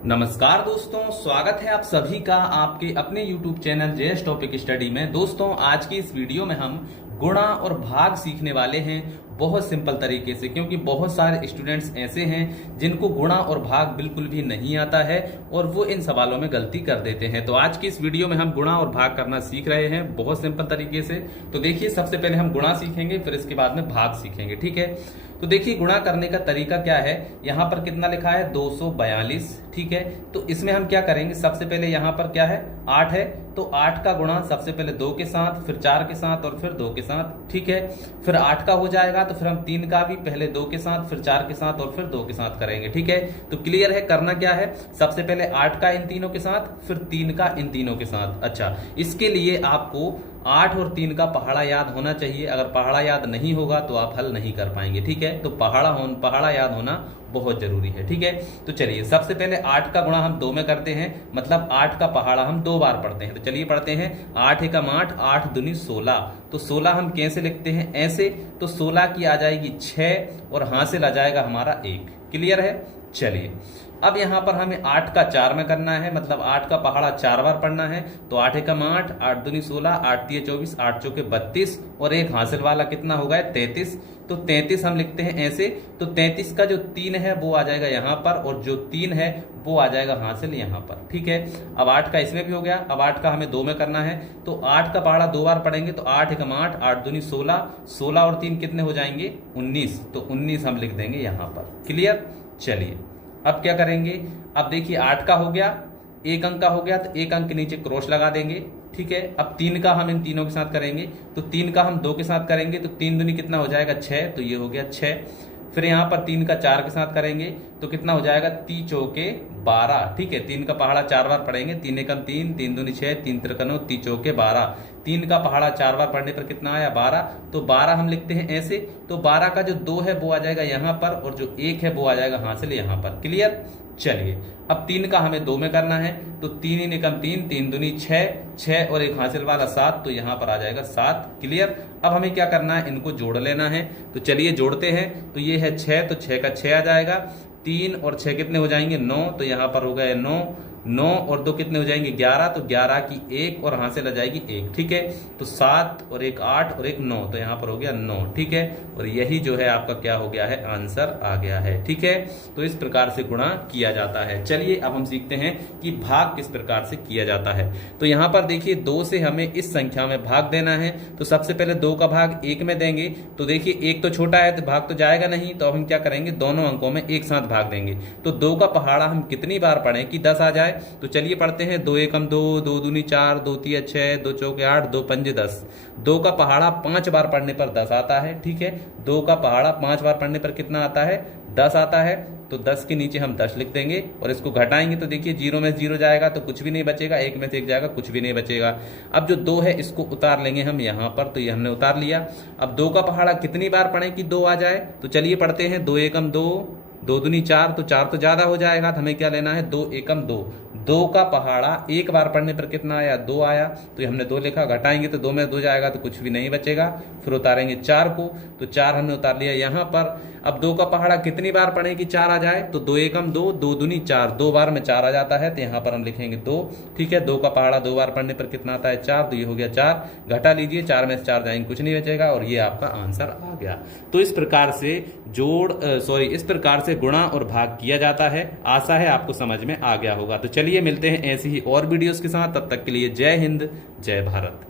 नमस्कार दोस्तों, स्वागत है आप सभी का आपके अपने YouTube channel JS topic study में। दोस्तों, आज की इस वीडियो में हम गुणा और भाग सीखने वाले हैं बहुत सिंपल तरीके से, क्योंकि बहुत सारे स्टूडेंट्स ऐसे हैं जिनको गुणा और भाग बिल्कुल भी नहीं आता है और वो इन सवालों में गलती कर देते हैं। तो आज की इस वीडियो में हम गुणा और भाग करना सीख रहे हैं बहुत सिंपल तरीके से। तो देखिए, सबसे पहले हम गुणा सीखेंगे, फिर इसके बाद में भाग सीखेंगे, ठीक है। तो देखिए, गुणा करने का तरीका क्या है। यहाँ पर कितना लिखा है 242, ठीक है। तो इसमें हम क्या करेंगे, सबसे पहले यहाँ पर क्या है 8 है, तो 8 का गुणा सबसे पहले 2 के साथ, फिर 4 के साथ और फिर 2 के साथ, ठीक है। फिर 8 का हो जाएगा तो फिर हम 3 का भी पहले 2 के साथ, फिर 4 के साथ और फिर 2 के साथ करेंगे, ठीक है। तो क्लियर है, करना क्या है, सबसे पहले 8 का इन तीनों के साथ, फिर 3 का इन तीनों के साथ। अच्छा, इसके लिए आपको 8 और 3 का पहाड़ा याद होना चाहिए। अगर पहाड़ा याद नहीं होगा तो आप हल नहीं कर पाएंगे, ठीक है। तो पहाड़ा याद होना बहुत जरूरी है, ठीक है। तो चलिए, सबसे पहले 8 का गुणा हम 2 में करते हैं, मतलब 8 का पहाड़ा हम 2 बार पढ़ते हैं। तो चलिए पढ़ते हैं, 8 एकम 8, 8 दूनी 16। तो 16 हम कैसे लिखते हैं, ऐसे। तो 16 की आ जाएगी 6 और हासिल आ जाएगा हमारा 1। क्लियर है। चलिए, अब यहां पर हमें 8 का 4 में करना है, मतलब 8 का पहाड़ा 4 बार पढ़ना है। तो 8 एकम 8, 8 दूनी 16, 8 तिये 24, 8 चौके 32 और एक हासिल वाला कितना हो गया 33। तो 33 हम लिखते हैं ऐसे। तो 33 का जो 3 है वो आ जाएगा यहां पर, और जो 3 है वो आ जाएगा हासिल यहां पर, ठीक है। अब 8 का इसमें भी हो गया। अब 8 का हमें 2 में करना है, तो 8 का पहाड़ा 2 बार पढ़ेंगे। तो 8 एकम 8, 8 दूनी 16, 16 और 3 कितने हो जाएंगे 19। तो 19 हम लिख देंगे यहां पर। क्लियर। चलिए, अब क्या करेंगे, अब देखिए 8 का हो गया, एक अंक का हो गया, तो एक अंक के नीचे क्रॉस लगा देंगे, ठीक है। अब 3 का हम इन तीनों के साथ करेंगे, तो 3 का हम 2 के साथ करेंगे, तो 3 दूनी कितना हो जाएगा 6, तो ये हो गया 6। फिर यहाँ पर 3 का 4 के साथ करेंगे, तो कितना हो जाएगा 3 चौके 12, ठीक है। 3 का पहाड़ा 4 बार पढ़ेंगे, 3 एकम 3, 3 दूनी 6, 3 तिरकनो 3 चौके 12। 3 का पहाड़ा 4 बार पढ़ने पर कितना आया 12। तो 12 हम लिखते हैं ऐसे। तो 12 का जो 2 है वो आ जाएगा यहाँ पर, और जो 1 है वो आ जाएगा हासिल यहाँ पर। क्लियर। चलिए, अब 3 का हमें 2 में करना है, तो 3 एकम 3, 3 दूनी 6, 6 और एक हासिल वाला 7, तो यहां पर आ जाएगा 7। क्लियर। अब हमें क्या करना है, इनको जोड़ लेना है। तो चलिए जोड़ते हैं। तो ये है 6, तो 6 का 6 आ जाएगा, 3 और 6 कितने हो जाएंगे 9, तो यहां पर हो गए 9। 9 और 2 कितने हो जाएंगे 11, तो 11 की 1 और हासिल आ जाएगी 1, ठीक है। तो 7 और एक 8 और एक 9, तो यहां पर हो गया 9, ठीक है। और यही जो है आपका क्या हो गया है, आंसर आ गया है, ठीक है। तो इस प्रकार से गुणा किया जाता है। चलिए, अब हम सीखते हैं कि भाग किस प्रकार से किया जाता है। तो यहां पर देखिए, 2 से हमें इस संख्या में भाग देना है। तो सबसे पहले 2 का भाग 1 में देंगे। तो देखिए, 1 तो छोटा है तो भाग तो जाएगा नहीं, तो हम क्या करेंगे, दोनों अंकों में एक साथ भाग देंगे। तो 2 का पहाड़ा हम कितनी बार पढ़ें कि 10 आ जाए। तो चलिए पढ़ते हैं, 2 एकम 2, 2 दूनी 4, 2 तिया 6, 2 चौके 8, 2 पंजे 10। 2 का पहाड़ा 5 बार पढ़ने पर 10 आता है, ठीक है। 2 का पहाड़ा 5 बार पढ़ने पर कितना आता है 10 आता है। तो 10 के नीचे हम 10 लिख देंगे और इसको घटाएंगे, तो देखिए 0 में 0 जाएगा तो कुछ भी नहीं बचेगा, 1 में से 1 जाएगा कुछ भी नहीं बचेगा। अब जो 2 है इसको उतार लेंगे हम यहाँ पर, तो ये हमने उतार लिया। अब 2 का पहाड़ा कितनी बार पढ़े कि 2 आ जाए। तो चलिए पढ़ते हैं, 2 एकम 2, 2 दूनी 4, तो 4 तो ज्यादा हो जाएगा, तो हमें क्या लेना है 2 एकम 2। 2 का पहाड़ा 1 बार पढ़ने पर कितना आया 2 आया, तो हमने 2 लिखा, घटाएंगे तो 2 में 2 जाएगा तो कुछ भी नहीं बचेगा। फिर उतारेंगे 4 को, तो 4 हमने उतार लिया यहाँ पर। अब 2 का पहाड़ा कितनी बार पढ़े कि 4 आ जाए। तो 2 एकम 2, 2 दूनी 4, 2 बार में 4 आ जाता है, तो यहाँ पर हम लिखेंगे 2, ठीक है। 2 का पहाड़ा 2 बार पढ़ने पर कितना आता है 4, तो ये हो गया 4। घटा लीजिए, 4 में से 4 जाएंगे कुछ नहीं बचेगा, और ये आपका आंसर आ गया। तो इस प्रकार से इस प्रकार से गुणा और भाग किया जाता है। आशा है आपको समझ में आ गया होगा। तो चलिए मिलते हैं ऐसी ही और वीडियोस के साथ, तब तक के लिए जय हिंद, जय भारत।